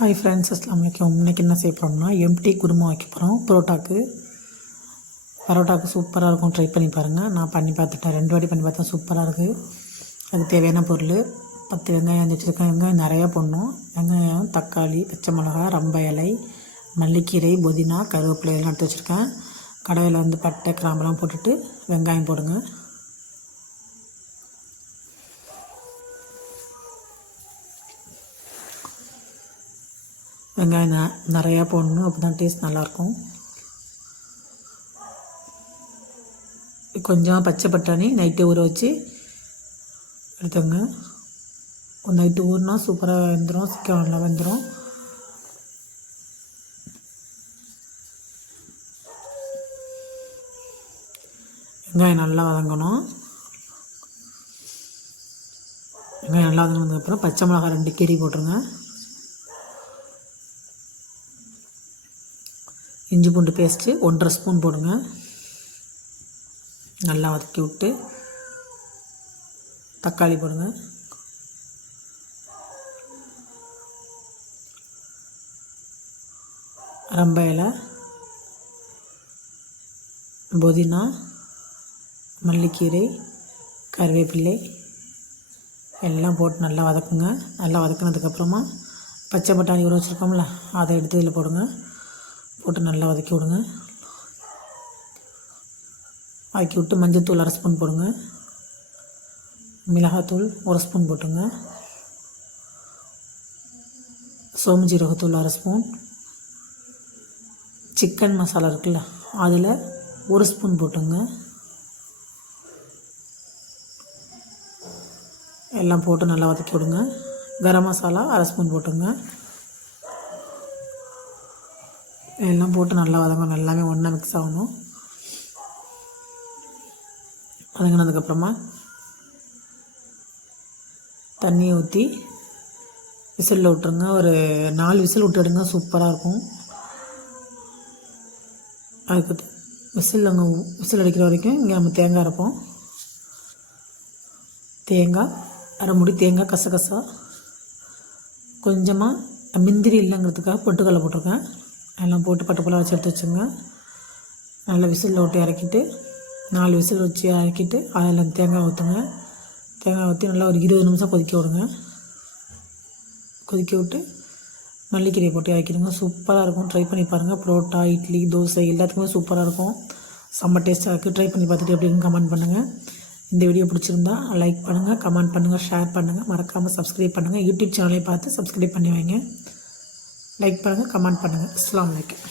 Hi friends, அஸ்ஸலாமு அலைக்கும். இன்றைக்கி என்ன செய்ய போகிறோம்னா எம்டி குருமா வைக்க போகிறோம். பரோட்டாக்கு சூப்பராக இருக்கும். ட்ரை பண்ணி பாருங்கள். நான் பண்ணி பார்த்துட்டேன், 2 வாட்டி பண்ணி பார்த்தேன். சூப்பராக இருக்குது. அதுக்கு தேவையான பொருள் 10 வெங்காயம் வச்சுருக்கேன். வெங்காயம் நிறையா போடணும். வெங்காயம், தக்காளி, பச்சை மிளகா, ரம்ப இலை, மல்லிக்கீரை, புதினா, கருவேப்பிலை எல்லாம் எடுத்து வச்சுருக்கேன். கடாயில் பட்டை கிராம்பெல்லாம் போட்டுட்டு வெங்காயம் போடுங்க. வெங்காயம் நிறையா போடணும், அப்போ தான் டேஸ்ட் நல்லாயிருக்கும். கொஞ்சம் பச்சை பட்டாணி நைட்டு ஊற வச்சு எடுத்துங்க. ஒரு நைட்டு ஊறினா சூப்பராக வெந்துடும், சீக்கிரம் நல்லா வெந்துடும். வெங்காயம் நல்லா வதங்கணும். வெங்காயம் நல்லா வதங்கினதுக்கப்புறம் பச்சை மிளகாய் 2 கீரி போட்டுருங்க. இஞ்சி பூண்டு பேஸ்ட்டு 1.5 ஸ்பூன் போடுங்க. நல்லா வதக்கி விட்டு தக்காளி போடுங்க. ரம்ப இலை, புதினா, மல்லிக்கீரை, கருவேப்பிலை எல்லாம் போட்டு நல்லா வதக்குங்க. நல்லா வதக்குனதுக்கப்புறமா பச்சை பட்டாணி ஊற வச்சுருக்கோம்ல, அதை எடுத்து இதில் போடுங்க. போட்டு நல்லா வதக்கி விடுங்க. வதக்கி விட்டு மஞ்சள்தூள் 1/2 ஸ்பூன் போடுங்க. மிளகாத்தூள் 1 ஸ்பூன் போட்டுங்க. சோம்பு ஜீரகத்தூள் 1/2 ஸ்பூன். சிக்கன் மசாலா இருக்குல்ல, அதில் 1 ஸ்பூன் போட்டுங்க. எல்லாம் போட்டு நல்லா வதக்கி விடுங்க. கரம் மசாலா 1/2 ஸ்பூன் போட்டுங்க. எல்லாம் போட்டு நல்லா வதங்கணும். எல்லாமே ஒன்றா மிக்ஸ் ஆகணும். வதங்கினதுக்கப்புறமா தண்ணியை ஊற்றி விசிலில் விட்டுருங்க. ஒரு 4 விசில் விட்டுடுங்க, சூப்பராக இருக்கும். அதுக்கு விசில் அடிக்கிற வரைக்கும் இங்கே நம்ம தேங்காய் அரைப்போம். தேங்காய் 1/2 மூடி தேங்காய், கசகசா, கொஞ்சமாக முந்திரி இல்லைங்கிறதுக்காக பொட்டுக்கடலை போட்டிருக்கேன். எல்லாம் போட்டு பட்டை போல வச்சு எடுத்து வச்சுங்க. நல்லா விசிலில் விட்டு இறக்கிட்டு 4 விசில் வச்சு இறக்கிட்டு அதில் தேங்காய் ஊற்றுங்க. தேங்காய் ஊற்றி நல்லா ஒரு 20 நிமிஷம் கொதிக்க விடுங்க. கொதிக்க விட்டு மல்லிக்கீரையை போட்டு இறக்கிடுங்க. சூப்பராக இருக்கும். ட்ரை பண்ணி பாருங்கள். பரோட்டா, இட்லி, தோசை எல்லாத்துக்குமே சூப்பராக இருக்கும். செம்ம டேஸ்ட்டாக இருக்குது. ட்ரை பண்ணி பார்த்துட்டு எப்படின்னு கமெண்ட் பண்ணுங்கள். இந்த வீடியோ பிடிச்சிருந்தா லைக் பண்ணுங்கள், கமெண்ட் பண்ணுங்கள், ஷேர் பண்ணுங்கள். மறக்காமல் சப்ஸ்கிரைப் பண்ணுங்கள். யூடியூப் சேனலை பார்த்து சப்ஸ்கிரைப் பண்ணி வைங்க. லைக் பண்ணுங்கள், கமெண்ட் பண்ணுங்கள். அஸ்ஸலாமு அலைக்கும்.